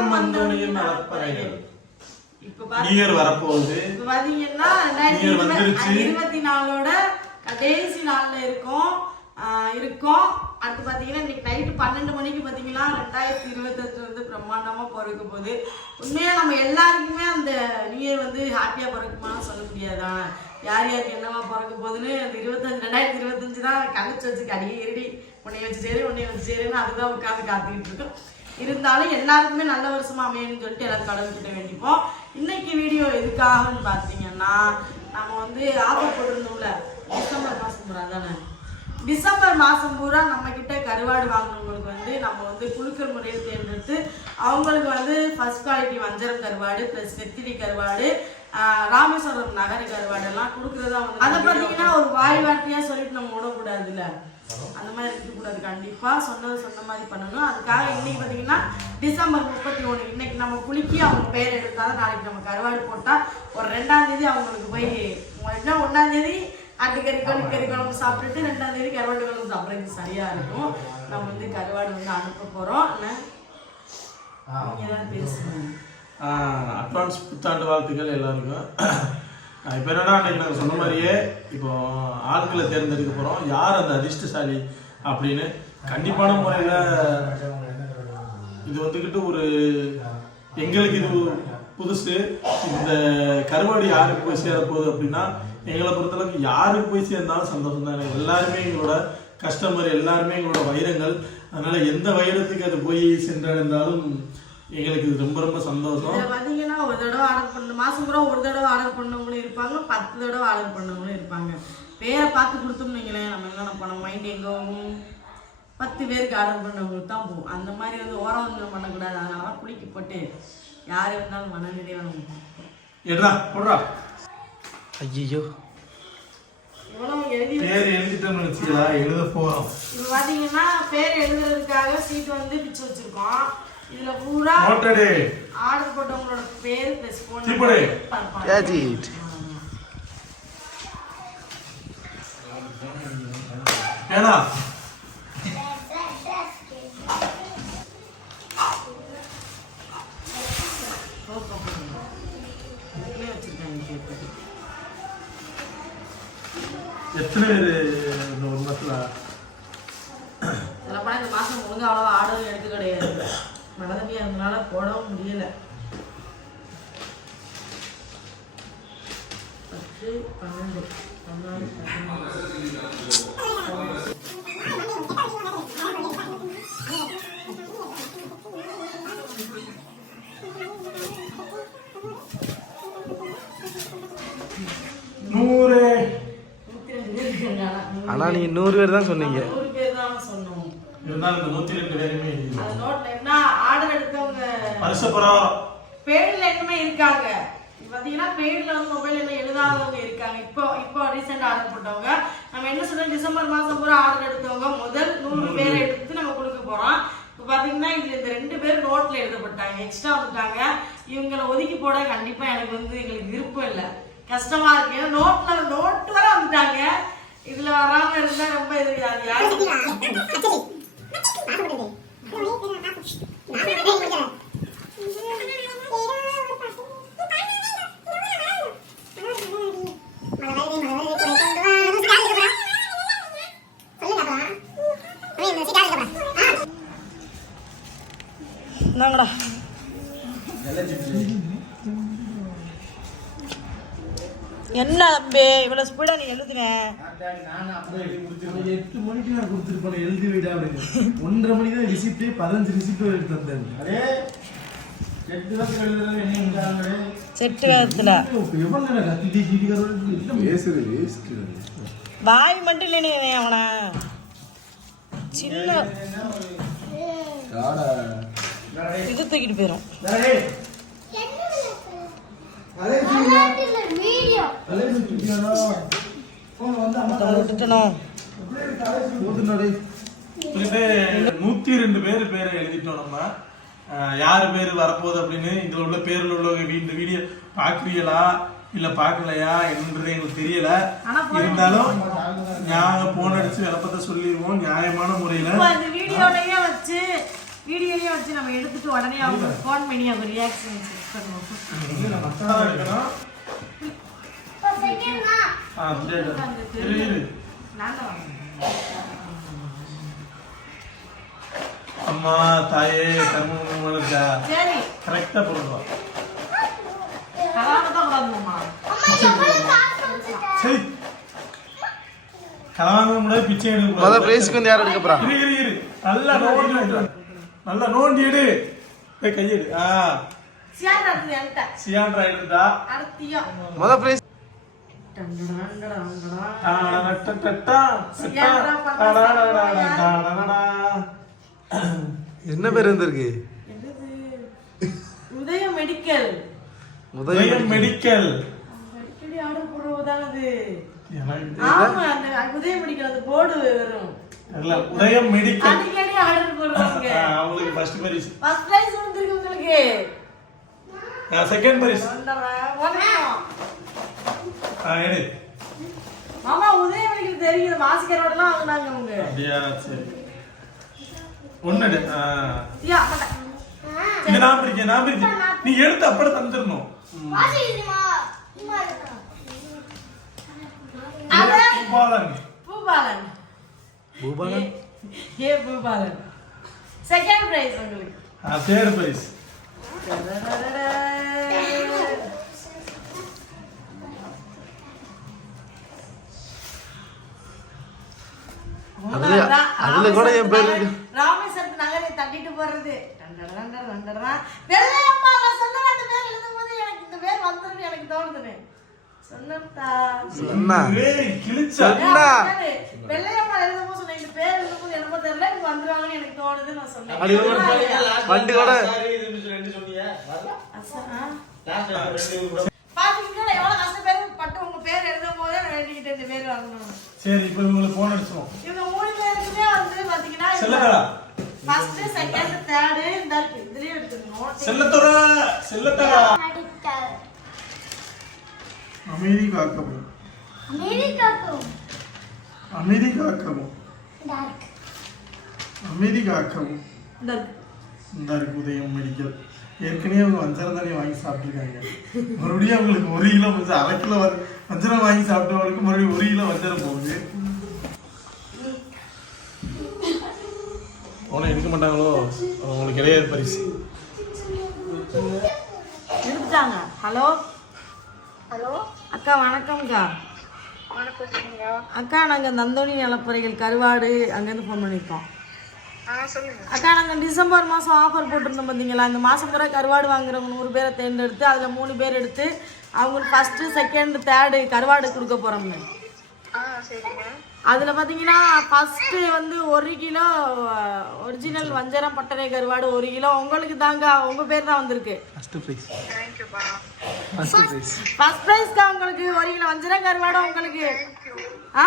வணக்கம் வந்தோனியின் நலப்பறைகள் இப்ப பாருங்க. நியூ இயர் வரப்போகுது. இப்ப பாத்தீங்கன்னா ரெண்டாயிரத்தி இருபத்தி-. இருபத்தி நாலோட கடைசி நாள்ல இருக்கோம். இருக்கோம். அடுத்து பாத்தீங்கன்னா இன்னைக்கு நைட்டு பன்னெண்டு மணிக்கு பாத்தீங்கன்னா ரெண்டாயிரத்தி இருபத்தஞ்சு வந்து பிரம்மாண்டமா பிறக்க போகுது. உண்மையா நம்ம எல்லாருக்குமே அந்த நியூ இயர் வந்து ஹாப்பியா பிறக்குமான்னு சொல்ல முடியாதான் யார் யாருக்கு என்னவா பிறக்க போகுதுன்னு அந்த இருபத்தஞ்சு ரெண்டாயிரத்தி இருபத்தஞ்சு தான் கணிச்சு வச்சு கடியே இருடி. உன்னை வச்சு சரி உன்னை வச்சு சரின்னு அதுதான் உட்காந்து காத்துக்கிட்டு இருக்கோம். இருந்தாலும் எல்லாருக்குமே நல்ல வருஷமா அமையணும்னு சொல்லிட்டு எல்லாரும் கடவுள்கிட்ட வேண்டிப்போம். இன்னைக்கு வீடியோ எதுக்காகன்னு பார்த்தீங்கன்னா நம்ம வந்து ஆஃபர் போட்டிருந்தோம்ல டிசம்பர் மாதம் பூரா தானே டிசம்பர் மாதம் பூரா நம்ம கிட்ட கருவாடு வாங்கினவங்களுக்கு வந்து நம்ம வந்து குழுக்கள் முறையில் தேர்ந்தெடுத்து அவங்களுக்கு வந்து ஃபர்ஸ்ட் குவாலிட்டி வஞ்சரம் கருவாடு ப்ளஸ் நெத்திலி கருவாடு ராமேஸ்வரம் நகர் கருவாடு எல்லாம் கொடுக்குறதா வந்து அதை பார்த்தீங்கன்னா ஒரு வாய் வார்த்தையாக சொல்லிட்டு நம்ம விடக்கூடாதுல்ல? அந்த மாதிரி இருக்கக்கூடாது. கண்டிப்பா சொன்னது சொன்ன மாதிரி பண்ணணும். அதுக்காக இன்னைக்கு பார்த்தீங்கன்னா டிசம்பர் முப்பத்தி ஒன்று இன்னைக்கு நம்ம குலுக்கி அவங்க பேர் எடுத்தாலும் நாளைக்கு நம்ம கருவாடு போட்டா ஒரு ரெண்டாம் தேதி அவங்களுக்கு போய் என்ன ஒன்றாம் தேதி? ஆட்டுக்கறி கோழிக்கறி குழம்பு சாப்பிட்டுட்டு ரெண்டாம் தேதி கருவாடு குழம்பு சாப்பிட்றதுக்கு சரியா இருக்கும். நம்ம வந்து கருவாடு வந்து அனுப்ப போறோம். என்ன? நீங்க தான் பேசுங்க. அட்வான்ஸ் புத்தாண்டு வாழ்த்துக்கள் எல்லாருக்கும். இப்போ என்னன்னா அன்னைக்கு நாங்கள் சொன்ன மாதிரியே இப்போ ஆட்களை தேர்ந்தெடுக்க போகிறோம் யார் அந்த அதிர்ஷ்டசாலி அப்படின்னு கண்டிப்பான முறையில் இது வந்துக்கிட்டு ஒரு எங்களுக்கு இது புதுசு. இந்த கருவாடு யாருக்கு போய் சேரப்போகுது அப்படின்னா எங்களை பொறுத்தளவுக்கு யாருக்கு போய் சேர்ந்தாலும் சந்தோஷம் தானே எல்லாருமே எங்களோட கஸ்டமர் எல்லாருமே எங்களோட வைரங்கள். அதனால் எந்த வைரத்துக்கு அது போய் சென்றடைந்தாலும் எங்களுக்கு இது ரொம்ப ரொம்ப சந்தோஷம். இதில் பார்த்தீங்கன்னா ஒரு தடவை ஆர்டர் பண்ண மாதம் பூரா ஒரு தடவை ஆர்டர் பண்ணவங்களும் இருப்பாங்க. பத்து தடவை ஆர்டர் பண்ணவங்களும் இருப்பாங்க. பேரை பார்த்து கொடுத்தோம்னு வைங்களேன் நம்ம என்ன பண்ணோம் மைண்ட் எங்கே ஆகும் பத்து பேருக்கு ஆர்டர் பண்ணவங்களுக்கு தான் போகும். அந்த மாதிரி வந்து ஓரம் வந்து பண்ணக்கூடாது. அதனால தான் குளிக்க போட்டு யார் இருந்தாலும் மன நிறைவான எடுறா போடுறா. ஐயோ பேர் எழுதிட்டோம்னு வச்சுக்கலா எழுத போறோம். இப்போ பார்த்தீங்கன்னா பேர் எழுதுறதுக்காக சீட் வந்து பிச்சு வச்சிருக்கோம். இதில் பூரா நோட்டடு. ஆர்டர் போட்டவங்களோட பேர் ப்ளஸ் ஃபோன். ஏனா? எத்தனை பேர்? நூறு. ஆனா நீங்க நூறு பேர் தான் சொன்னீங்க. நூறு பேர் தான் சொன்னோம். இருந்தாலும் இந்த நூத்தி ரெண்டு பேருமே அது நோட்ல என்ன ஆர்டர் எடுத்தவங்க வருஷப்புறம் பேர்ல என்னமே இருக்காங்க. இப்ப பாத்தீங்கன்னா பேர்ல வந்து மொபைல் என்ன எழுதாதவங்க இருக்காங்க. இப்போ இப்போ ரீசெண்டா ஆர்டர் போட்டவங்க. நம்ம என்ன சொல்றோம்? டிசம்பர் மாசம் பூரா ஆர்டர் எடுத்தவங்க முதல் நூறு பேரை எடுத்து நம்ம கொடுக்க போறோம். இப்போ பாத்தீங்கன்னா இதுல இந்த ரெண்டு பேர் நோட்ல எழுதப்பட்டாங்க. எக்ஸ்ட்ரா வந்துட்டாங்க. இவங்களை ஒதுக்கி போட கண்டிப்பா எனக்கு வந்து எங்களுக்கு விருப்பம் இல்லை கஷ்டமா இருக்கு ஏன்னா நோட்ல நோட்டு வர வந்துட்டாங்க இதுல வராம இருந்தா ரொம்ப இது யாரு தம்பி இவ்வளவு ஸ்பீடா நீ எழுதுவேன் எட்டு மணிக்கு நான் கொடுத்துருப்பேன் எழுதி விடா அப்படின்னு. ஒன்றரை மணிக்கு தான் ரிசிப்ட் பதினஞ்சு ரிசிப்ட் எடுத்து வந்தேன். செட்டு வேகத்துல வாய் மட்டும் இல்லைனே அவனை. சின்ன இது தூக்கிட்டு போயிடும் விட்டுட்டணும் சொல்லிட்டு நூத்தி ரெண்டு பேர் பேரை எழுதிட்டோம் நம்ம. யாரு பேர் வரப்போகுது அப்படின்னு இதுல உள்ள பேர்ல உள்ளவங்க இந்த வீடியோ பாக்குறீங்களா இல்ல பாக்கலையா என்னன்றது எங்களுக்கு தெரியல. இருந்தாலும் நாங்க போன் அடிச்சு விளப்பத்தை சொல்லிடுவோம் நியாயமான முறையில. வீடியோலயே வச்சு வீடியோலயே வச்சு நம்ம எடுத்துட்டு உடனே அவங்க ஃபோன் பண்ணி அவங்க ரியாக்ஷன் செக் பண்ணுவோம். அம்மா தாயே கர்மங்களா கரெக்டா போடுவா கலாம தான் கூடாதுமா சரி கலவாங்க முடியாது பிச்சை எடுக்க பிரைஸ்க்கு வந்து யார் எடுக்க போறா இரு இரு இரு நல்லா நோண்டி எடு நல்லா நோண்டி எடு போய் கையெடு ஆ சியான் நடந்தது எடுத்தா அடுத்தியா பிரைஸ் என்ன பேர் இருந்திருக்கு உதய மெடிக்கல் முதல் மெடிக்கல் அடிக்கடி ஆர்டர் போடுறதானது எனக்கு ஆமா அந்த உதய மெடிக்கல் அந்த போர்டு வரும். தெரியல உதயம் மெடிக்கல் அடிக்கடி ஆர்டர் போடுவாங்க. அவங்களுக்கு ஃபர்ஸ்ட் பரிசு ஃபர்ஸ்ட் பிரைஸ் வந்திருக்கு உங்களுக்கு. செகண்ட். ஆ எடு மாமா உதய மெடிக்கல் தெரியும் வாங்கினாங்க அவங்க அப்படியா சரி. ஒன்னு எடு. ஆ. ஐயா, மாட்டேன். இது நான் பிடிக்க நான் பிடிக்க நீ எடுத்து அப்படியே தந்துடணும். பூபாலன். பூபாலன். ஏ பூபாலன். செகண்ட் பிரைஸ் உங்களுக்கு. ஆ தேர்ட் பரிசு அதுல- அதுல கூட என் பேர் இருக்கு. ராமேஸ்வரத்து நகரை தட்டிட்டு போறது. வெள்ளையம்மா, நான் சொன்ன அந்த பேர் எழுதும்போது எனக்கு இந்த பேர் வந்துருன்னு எனக்கு தோணுதுன்னு. சொன்னேன்டா. சொன்னா சொன்னா. வெள்ளையம்மா எழுதும்போது சொன்னேன், இந்த பேர் எழுதும்போது என்னமோ தெரியல, எனக்கு வந்துருவாங்கன்னு எனக்கு தோணுது, நான் சொன்னேன். வண்டி கூட? பாத்தீங்களா, எவ்வளவு கஷ்டப்பட்டு பேர் எழுதும் போதே நான் வேண்டிக்கிட்டேன் இந்த பேர் வாங்கணும்னு. சரி இப்போ உங்களுக்கு போன் அடிச்சோம் இவங்க மூணு பேருக்குமே வந்து பாத்தீங்கன்னா செல்லக்கடா ஃபர்ஸ்ட் செகண்ட் தேர்டு இந்த இதுலயே எடுத்துக்கணும். செல்லத்தோட செல்லத்தடா அமைதி காக்கவும் அமைதி காக்கவும் அமைதி காக்கவும் இந்த இருக்கு. இந்த இருக்கு. உதயம் மெடிக்கல் ஏற்கனவே அவங்க வஞ்சரம் தானே வாங்கி சாப்பிட்டுருக்காங்க. மறுபடியும் அவங்களுக்கு ஒரு கிலோ வஞ்சரம் அரை கிலோ வஞ்சரம் வாங்கி சாப்பிட்டவங்களுக்கு மறுபடியும் ஒரு கிலோ வஞ்சரம் போகுது. அவனை எடுக்க மாட்டாங்களோ? அவங்களுக்கு கிடையாது பரிசு எடுத்துட்டாங்க. ஹலோ? ஹலோ? அக்கா வணக்கம்க்கா. வணக்கம்ங்க அக்கா நாங்கள் நந்தோனி நலப்பறைகள் கருவாடு அங்கேருந்து ஃபோன் பண்ணியிருக்கோம். அக்கா நாங்கள் டிசம்பர் மாதம் ஆஃபர் போட்டிருந்தோம் பார்த்தீங்களா இந்த மாதம் பூரா கருவாடு வாங்குறவங்க நூறு பேரை தேர்ந்தெடுத்து அதில் மூணு பேர் எடுத்து அவங்களுக்கு ஃபஸ்ட்டு செகண்ட் தேர்டு கருவாடு கொடுக்க போகிறோம்னு ஆ சரிங்க. அதில் பார்த்தீங்கன்னா ஃபஸ்ட்டு வந்து ஒரு கிலோ ஒரிஜினல் வஞ்சரம் பட்டறை கருவாடு ஒரு கிலோ. உங்களுக்கு தாங்க உங்கள் பேர் தான் வந்திருக்கு. ஃபர்ஸ்ட் பிரைஸ் தேங்க்யூப்பா ஃபர்ஸ்ட் பிரைஸ் ஃபர்ஸ்ட் ப்ரைஸ்க்கா உங்களுக்கு ஒரு கிலோ வஞ்சரம் கருவாடு உங்களுக்கு. ஆ?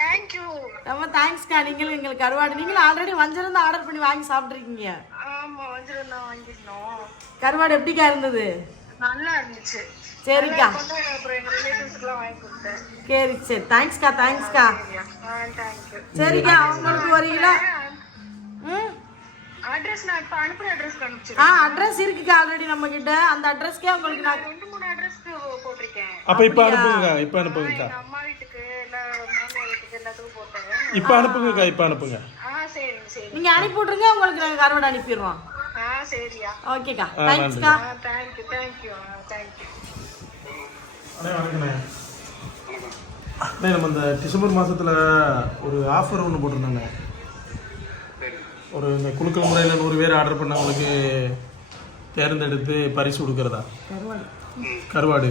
தேங்க்யூ ரொம்ப தேங்க்ஸ்க்கா நீங்களும் எங்களுக்கு கருவாடு. நீங்களும் ஆல்ரெடி வஞ்சரம் தான் ஆர்டர் பண்ணி வாங்கி சாப்பிட்ருக்கீங்க ஆமா வஞ்சிரம் தான் வாங்கிருந்தோம் கருவாடு எப்படிக்கா இருந்தது? நல்லா இருந்துச்சு. சரிக்கா. சரி சரி. தேங்க்ஸ்க்கா தேங்க்ஸ்க்கா சரிக்கா உங்களுக்கு ஒரு கிலோ. ம்? அட்ரஸ் நான் இப்போ அனுப்புற அட்ரஸ்க்கு அனுப்பிச்சு ஆ அட்ரஸ் இருக்குக்கா ஆல்ரெடி நம்ம கிட்ட அந்த அட்ரஸ்க்கே உங்களுக்கு நான் ரெண்டு மூணு அட்ரஸ்க்கு போட்டிருக்கேன். அப்ப இப்ப அனுப்புங்க இப்ப அனுப்புங்கக்கா. எங்க அம்மா இப்ப அனுப்புங்கக்கா இப்ப அனுப்புங்க. ஆ சரிங்க சரி. நீங்கள் அனுப்பி விட்ருங்க உங்களுக்கு நாங்கள் கருவாடு அனுப்பிடுவோம் ஆ சரியா. ஓகேக்கா. தேங்க்ஸ்க்கா ஆ தேங்க்யூ தேங்க்யூ ஆ தேங்க்யூ அண்ணே வணக்கண்ணே அண்ணே நம்ம இந்த டிசம்பர் மாசத்துல ஒரு ஆஃபர் ஒன்று போட்டிருந்தாங்க ஒரு இந்த குழுக்கள் முறையில் நூறு பேர் ஆர்டர் பண்ணவங்களுக்கு தேர்ந்தெடுத்து பரிசு கொடுக்கறதா? கருவாடு.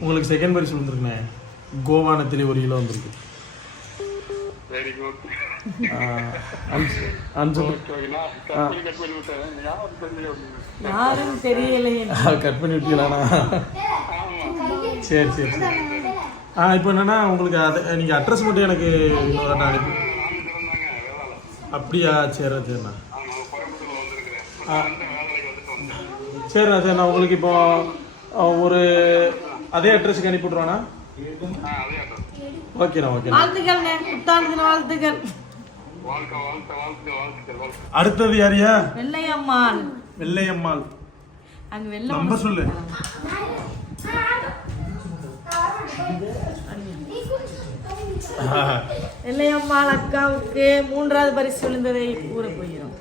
உங்களுக்கு செகண்ட் பரிசு வந்திருக்குண்ணே. கோவானத்திலே ஒரு கிலோ வந்திருக்கு. வெரி குட் யாரும் தெரியலையே கட் பண்ணி விட்டீங்களாண்ணா? சரி சரி சரி. ஆ இப்போ என்னன்னா உங்களுக்கு அது நீங்கள் அட்ரஸ் மட்டும் எனக்கு இன்னொரு அனுப்பி. அப்படியா? சரி சரிண்ணா. ஆ. சரிண்ணா சரிண்ணா. உங்களுக்கு இப்போ ஒரு அதே அட்ரஸுக்கு அனுப்பி விட்ருவாண்ணா ஓகேண்ணா ஓகேண்ணா வாழ்த்துக்கள்ண்ணே புத்தாண்டு தின வாழ்த்துக்கள். அடுத்தது யாரியா வெள்ளையம்மாள். வெள்ளையம்மாள். அங்க வெள்ளை நம்பர் சொல்லு. வெள்ளையம்மாள் அக்காவுக்கு மூன்றாவது பரிசு விழுந்ததை கூற போகிறோம்.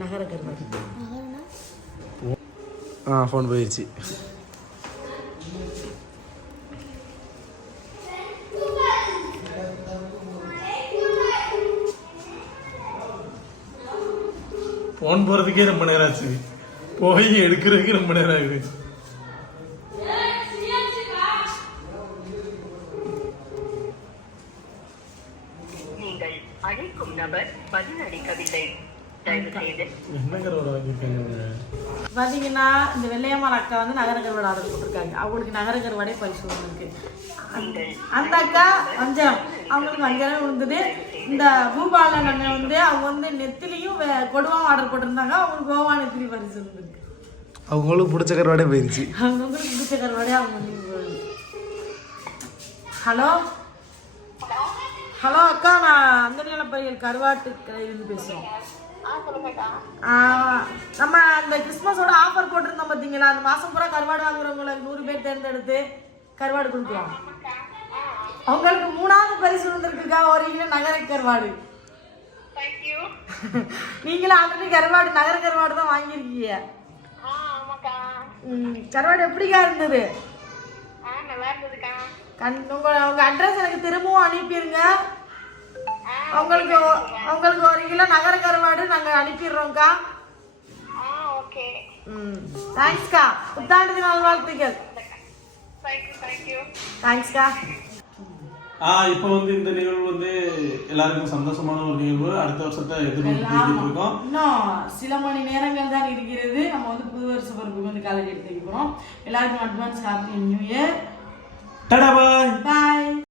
நகர கர்ப்பம் ஆ ஃபோன் போயிடுச்சு போன் போறதுக்கே ரொம்ப நேரம் ஆச்சு போய் எடுக்கிறதுக்கு ரொம்ப நேரம் ஆகுது பார்த்தீங்கன்னா இந்த வெள்ளையம்மாள் அக்கா வந்து நகர கருவாடு ஆர்டர் போட்டிருக்காங்க. அவங்களுக்கு நகர கருவாடே பரிசு இருக்கு. அந்த அக்கா வஞ்சரம். அவங்களுக்கு வஞ்சரம் விழுந்தது இந்த பூபாலன் அண்ணன் வந்து அவங்க வந்து நெத்திலையும் வே- கொடுவாவும் ஆர்டர் போட்டிருந்தாங்க. அவங்களுக்கு கோவா நெத்திலி பரிசு இருந்திருக்கு அவங்களுக்கு பிடிச்ச கருவாடே போயிடுச்சு அவங்க உங்களுக்கு பிடிச்ச கருவாடே அவங்க ஹலோ? ஹலோ அக்கா நான் அந்த பையல் கருவாட்டு கடையிலேருந்து பேசுகிறோம் நம்ம அந்த கிறிஸ்மஸோட ஆஃபர் போட்டிருந்தோம் பார்த்தீங்களா அந்த மாதம் பூரா கருவாடு வாங்குறவங்களை நூறு பேர் தேர்ந்தெடுத்து கருவாடு கொடுக்குறோம் அவங்களுக்கு மூணாவது பரிசு வந்திருக்குக்கா ஒரு கிலோ நகர கருவாடு நீங்களும் ஆல்ரெடி கருவாடு நகர கருவாடு தான் வாங்கியிருக்கீங்க. கருவாடு எப்படிக்கா இருந்தது? கண் உங்க உங்க அட்ரஸ் எனக்கு திரும்பவும் அனுப்பிடுங்க உங்களுக்கு உங்களுக்கு ஒரு கிலோ நகர கருவாடு நாங்கள் அனுப்பிடுறோம்க்கா. ம் தேங்க்ஸ்க்கா புத்தாண்டு நாள் வாழ்த்துக்கள் தேங்க்யூ தேங்க்யூ தேங்க்ஸ்க்கா இப்போ வந்து இந்த நிகழ்வு வந்து எல்லாருக்கும் சந்தோஷமான ஒரு நிகழ்வு. அடுத்த வருஷத்தை எதிர்நோக்கிட்டு இருக்கோம். இன்னும் சில மணி நேரங்கள் தான் இருக்கிறது. நம்ம வந்து புது வருஷ பிறப்புக்கு வந்து காலேஜ் எடுத்து போகிறோம் எல்லாருக்கும் அட்வான்ஸ் ஹாப்பி நியூ இயர் டடா பாய். பாய்